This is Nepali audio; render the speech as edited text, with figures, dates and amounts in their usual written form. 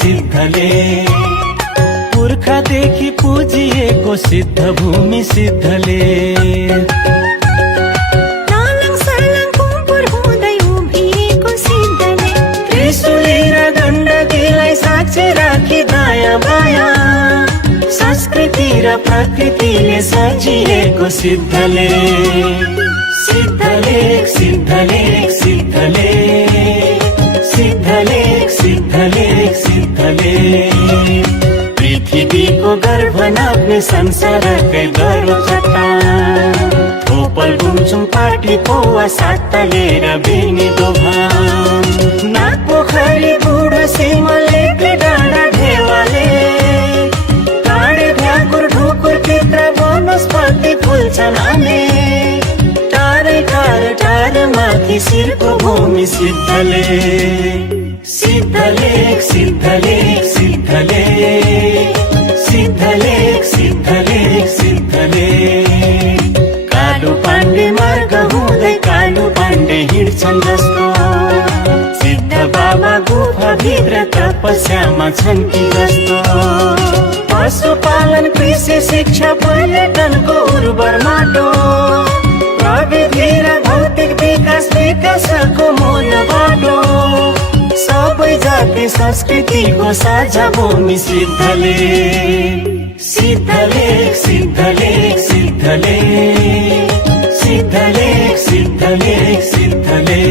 सिद्धले पुर्खादेखि पुजिएको सिद्ध भूमि सिद्धले तालङ सलङ कुम्पुर हुँदै उभिएको सिद्धले त्रिशूली र गण्डकीलाई साक्षी राखी दायाँ बायाँ संस्कृति र प्रकृतिले सजिएको सिद्धले सिद्धलेख सिद्धलेख सिद्धले सिद्धलेख सिद्धलेख सिद्धले पृथ्वीको गर्भ नाप्ने संसारकै गर्व चट्टान थोपल बुम्चुङ पाटी पौवा सातलेर बिनी दोभान नाग पोखरी बुढो सिमलेक डाँडा ढेवाले काँडे भ्याकुर ढुकुर चित्र वनस्पति फुल्छन् आले टाढै टाढ माथि शिरको भूमि सिद्धले सिद्धलेख सिद्धलेख सिद्धले सिद्धलेख सिद्धलेख सिद्धले कालु पाण्डे मार्ग हुँदै कालु पाण्डे हिँड्छन् जस्तो सिद्ध बाबा गुफा भित्र तपस्यामा छन् कि जस्तो पशुपालन कृषि शिक्षा पर्यटनको उर्वर माटो प्रविधि र भौतिक विकासको मूल बाटो सबै जाति संस्कृतिको साझा भूमि सिद्धले सिद्धलेख सिद्धलेख सिद्धले सिद्धलेख सिद्धलेख सिद्धले